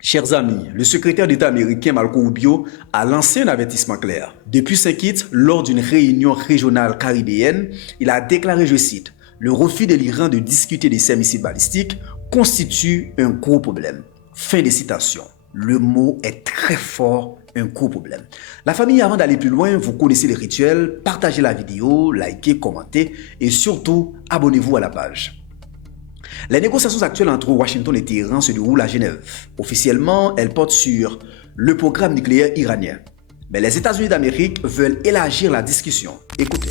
Chers amis, le secrétaire d'État américain Marco Rubio a lancé un avertissement clair. Depuis Saint-Kitts, lors d'une réunion régionale caribéenne, il a déclaré, je cite, « Le refus de l'Iran de discuter de ses missiles balistiques constitue un gros problème. » Fin de citation. Le mot est très fort, un gros problème. La famille, avant d'aller plus loin, vous connaissez les rituels, partagez la vidéo, likez, commentez et surtout, abonnez-vous à la page. Les négociations actuelles entre Washington et Téhéran se déroulent à Genève. Officiellement, elles portent sur le programme nucléaire iranien. Mais les États-Unis d'Amérique veulent élargir la discussion. Écoutez,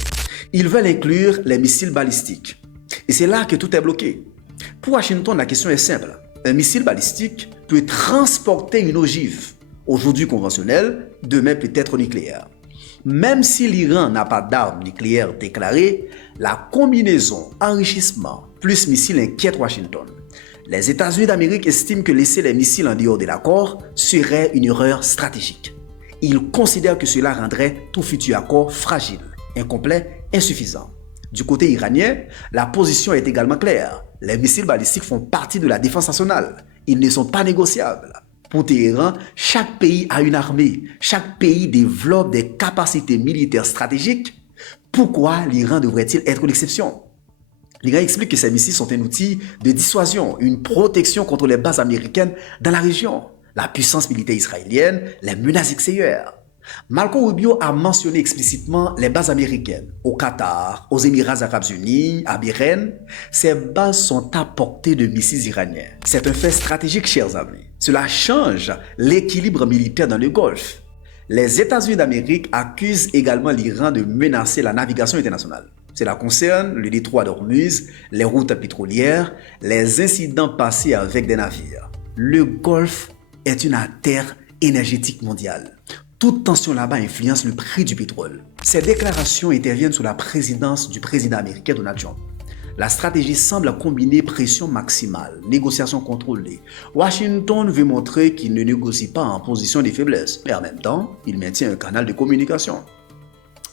ils veulent inclure les missiles balistiques. Et c'est là que tout est bloqué. Pour Washington, la question est simple. Un missile balistique peut transporter une ogive, aujourd'hui conventionnelle, demain peut-être nucléaire. Même si l'Iran n'a pas d'armes nucléaires déclarées, la combinaison enrichissement plus missiles inquiète Washington. Les États-Unis d'Amérique estiment que laisser les missiles en dehors de l'accord serait une erreur stratégique. Ils considèrent que cela rendrait tout futur accord fragile, incomplet, insuffisant. Du côté iranien, la position est également claire. Les missiles balistiques font partie de la défense nationale. Ils ne sont pas négociables. Pour Téhéran, chaque pays a une armée. Chaque pays développe des capacités militaires stratégiques. Pourquoi l'Iran devrait-il être l'exception? L'Iran explique que ces missiles sont un outil de dissuasion, une protection contre les bases américaines dans la région, la puissance militaire israélienne, les menaces extérieures. Marco Rubio a mentionné explicitement les bases américaines au Qatar, aux Émirats arabes unis, à Bahreïn. Ces bases sont à portée de missiles iraniens. C'est un fait stratégique, chers amis. Cela change l'équilibre militaire dans le Golfe. Les États-Unis d'Amérique accusent également l'Iran de menacer la navigation internationale. Cela concerne le détroit d'Ormuz, les routes pétrolières, les incidents passés avec des navires. Le Golfe est une artère énergétique mondiale. Toute tension là-bas influence le prix du pétrole. Ces déclarations interviennent sous la présidence du président américain Donald Trump. La stratégie semble combiner pression maximale, négociations contrôlées. Washington veut montrer qu'il ne négocie pas en position de faiblesse, mais en même temps, il maintient un canal de communication.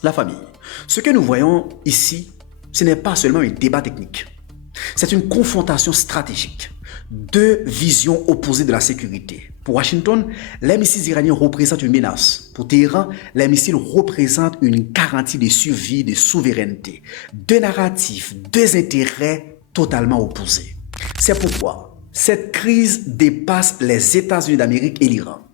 La famille. Ce que nous voyons ici, ce n'est pas seulement un débat technique. C'est une confrontation stratégique. Deux visions opposées de la sécurité. Pour Washington, les missiles iraniens représentent une menace. Pour Téhéran, les missiles représentent une garantie de survie, de souveraineté. Deux narratifs, deux intérêts totalement opposés. C'est pourquoi cette crise dépasse les États-Unis d'Amérique et l'Iran.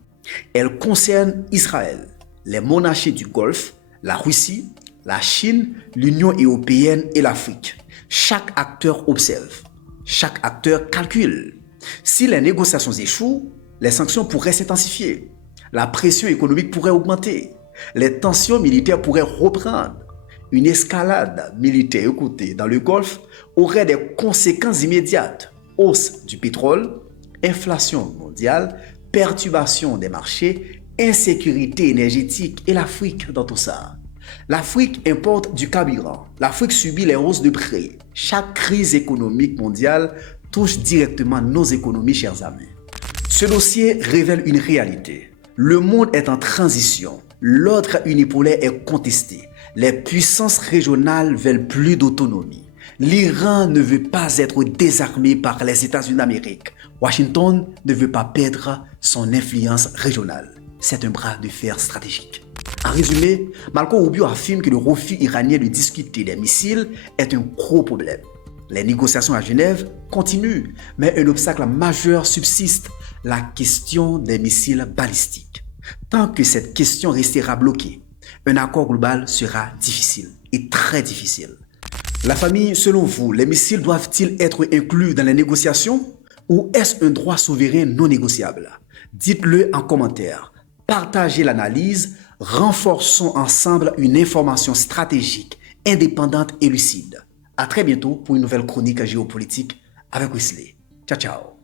Elle concerne Israël, les monarchies du Golfe, la Russie, la Chine, l'Union européenne et l'Afrique. Chaque acteur observe. Chaque acteur calcule. Si les négociations échouent, les sanctions pourraient s'intensifier. La pression économique pourrait augmenter. Les tensions militaires pourraient reprendre. Une escalade militaire, écoutez, dans le Golfe aurait des conséquences immédiates. Hausse du pétrole, inflation mondiale, perturbation des marchés, insécurité énergétique et l'Afrique dans tout ça. L'Afrique importe du carburant. L'Afrique subit les hausses de prix. Chaque crise économique mondiale touche directement nos économies, chers amis. Ce dossier révèle une réalité. Le monde est en transition. L'ordre unipolaire est contesté. Les puissances régionales veulent plus d'autonomie. L'Iran ne veut pas être désarmé par les États-Unis d'Amérique. Washington ne veut pas perdre son influence régionale. C'est un bras de fer stratégique. En résumé, Marco Rubio affirme que le refus iranien de discuter des missiles est un gros problème. Les négociations à Genève continuent, mais un obstacle majeur subsiste, la question des missiles balistiques. Tant que cette question restera bloquée, un accord global sera difficile et très difficile. La famille, selon vous, les missiles doivent-ils être inclus dans les négociations ou est-ce un droit souverain non négociable? Dites-le en commentaire. Partagez l'analyse, renforçons ensemble une information stratégique, indépendante et lucide. À très bientôt pour une nouvelle chronique géopolitique avec Wesley. Ciao, ciao.